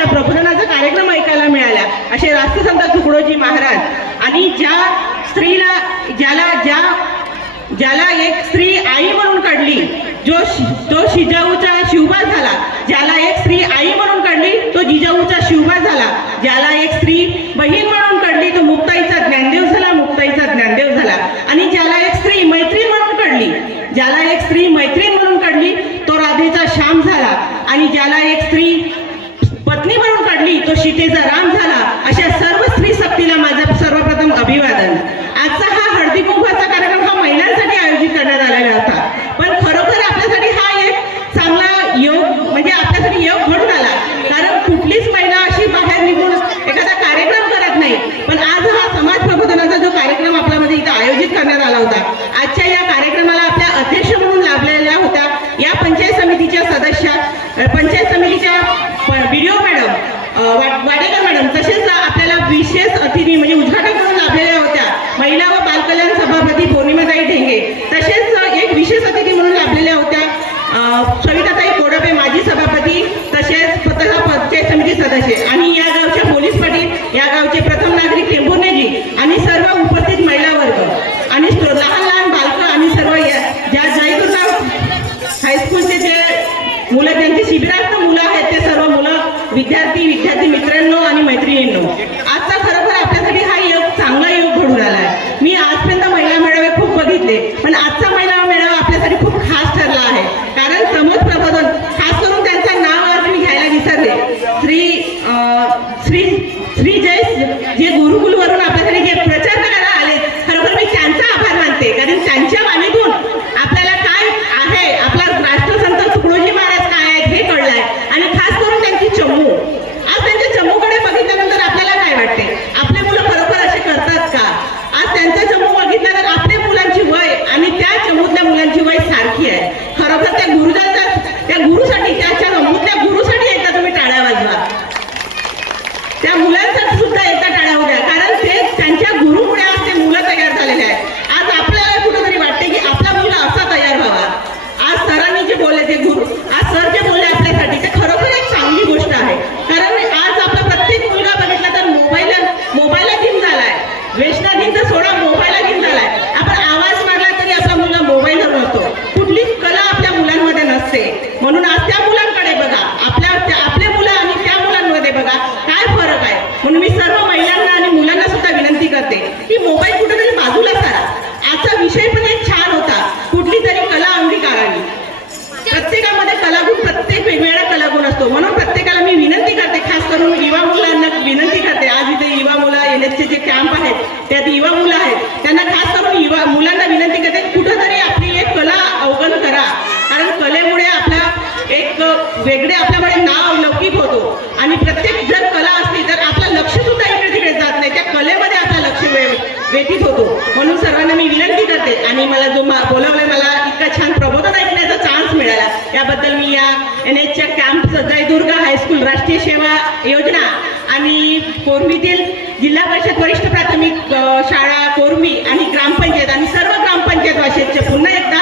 आजच्या प्रबोधनाचा कार्यक्रम ऐकायला मिळाला असे राष्ट्रसंत तुकडोजी महाराज आणि ज्या स्त्रीला ज्याला एक स्त्री आई म्हणून काढली तो जिजाऊचा शिवबा झाला, ज्याला एक स्त्री आई म्हणून काढली तो जिजाऊचा शिवबा झाला, ज्याला एक स्त्री बहीण म्हणून काढली तो मुक्ताईचा ज्ञानदेव झाला, मुक्ताईचा ज्ञानदेव झाला, आणि ज्याला एक स्त्री मैत्रीण म्हणून काढली, ज्याला एक स्त्री मैत्रीण म्हणून काढली तो राधेचा श्याम झाला, आणि ज्याला एक स्त्री पत्नी म्हणून काढली तो सीतेचा राम झाला. अशा सर्व स्त्री शक्तीला माझं सर्वप्रथम अभिवादन. आजचा हा हळदी कुंकवाचा कार्यक्रम हा महिलांसाठी आयोजित करण्यात आलेला होता, पण खरोखर आपल्यासाठी हा एक चांगला योग म्हणजे आपल्यासाठी योग घडून आला, कारण कुठलीच महिला अशी बाहेर निघून एखादा कार्यक्रम करत नाही. पण आज हा समाज प्रबोधनाचा जो कार्यक्रम आपल्यामध्ये इथं आयोजित करण्यात आला होता, आजच्या या कार्यक्रमाला आपल्या अध्यक्ष म्हणून लाभलेल्या होत्या या पंचायत समितीच्या सदस्या, पंचायत समितीच्या व्हिडिओ मॅडम वाडेकर मॅडम, तसेच आपल्याला विशेष अतिथी म्हणजे उद्घाटक म्हणून लाभलेल्या होत्या महिला व बालकल्याण सभापती पौर्णिमाताई ढेंगे, तसेच एक विशेष अतिथी म्हणून लाभलेल्या होत्या सविताताई कोडपे माजी सभापती, तसेच स्वतः पंचायत समिती सदस्य आणि या गावच्या पोलीस पाटील, या गावचे प्रथम नागरिक टेंभुर्णेजी आणि सर्व उपस्थित महिला वर्ग आणि लहान लहान बालकं आणि सर्व ज्या जयदुर्गा हायस्कूलचे जे मुलं ज्यांचे शिबिरार्थ मुलं आहेत ते सर्व मुलं विद्यार्थी मित्रांनो आणि मैत्रिणींनो, आजचा खरोखर आपल्यासाठी हा योग चांगला योग घडून आला आहे. मी आजपर्यंत महिला मेळावे खूप बघितले, पण आजचा महिला मेळावा आपल्यासाठी खूप खास ठरला आहे, कारण समाज प्रबोधन खास करून त्यांचं नाव आज मी घ्यायला विसरले, श्री जय जे गुरुकुलवरून आपल्यासाठी जे प्रचार करायला आले, खरोखर मी त्यांचा आभार मानते, कारण त्यांच्या वाणीतून आपल्याला काय आहे आपला राष्ट्रसंत तुकडोजी महाराज काय आहेत हे कळलंय, आणि खास करून त्यांची चमू. आज त्यांच्या चमूकडे बघितल्यानंतर आपल्याला काय वाटते, आपले मुलं खरोखर असे करतात का? आज त्यांचा चमू बघितला तर आपल्या मुलांची वय आणि त्या चमूतल्या मुलांची वय सारखी आहे. खरोखर त्या गुरुसाठी त्या चमूतल्या गुरुसाठी एकदा तुम्ही टाळ्या वाजवा, त्या मुलांसाठी सुद्धा एकदा टाळ्या होत्या, कारण ते त्यांच्या गुरुमुळे आज ते मुलं तयार झालेले आहेत. आज आपल्याला कुठेतरी वाटते की आपला मुलगा असा तयार व्हावा. आज सरांनी जे बोलले ते गुरु, आज सर जे बोलले आपल्यासाठी ते खरोखर एक चांगली गोष्ट आहे, कारण आज आपला प्रत्येक मुलगा बघितला तर मोबाईलला घेऊन झालाय, व्यसनाधीन तर सोडा मोबाईलला घेऊन झालाय. आपण आवाज मारला तरी आपला मुलगा मोबाईलवर नसतो, कुठलीच कला आपल्या मुलांमध्ये नसते. म्हणून आज त्या मुलांकडे बघा, आपले मुलं आणि त्या मुलांमध्ये बघा काय फरक आहे. म्हणून मी सर्व महिलांना आणि मुलांना सुद्धा विनंती करते की मोबाईल कुठेतरी बाजूला करा. आजचा विषय पण एक छान होता, कुठली तरी कला अंगीकारावी. प्रत्येकामध्ये कलागुण, प्रत्येक वेगवेगळा कलागुण असतो, म्हणून प्रत्येकाला मी विनंती करते, खास करून युवा मुलांना विनंती करते. आज इथे युवा मुलं एनएसचे जे कॅम्प आहेत त्यात युवा मुलं आहेत, त्यांना खास करून युवा मुलांना विनंती करते कुठंतरी आपली एक कला अवगत करा, कारण कलेमुळे आपला एक वेगळे आपल्याकडे नाव लौकिक होतो, आणि प्रत्येक जर कला असली तर आपलं लक्ष सुद्धा इकडे तिकडे जात नाही, त्या कलेमध्ये आपलं लक्ष व्यतीत होतो. म्हणून सर्वांना मी विनंती करते, आणि मला जो बोलावलंय, मला इतका छान प्रबोधन ऐकण्याचा चान्स मिळाला याबद्दल मी या एनएचच्या कॅम्प जयदुर्गा हायस्कूल राष्ट्रीय सेवा योजना आणि कोरमीतील जिल्हा परिषद वरिष्ठ प्राथमिक शाळा कोरमी आणि ग्रामपंचायत आणि सर्व ग्रामपंचायत वाशिदचे पुन्हा एकदा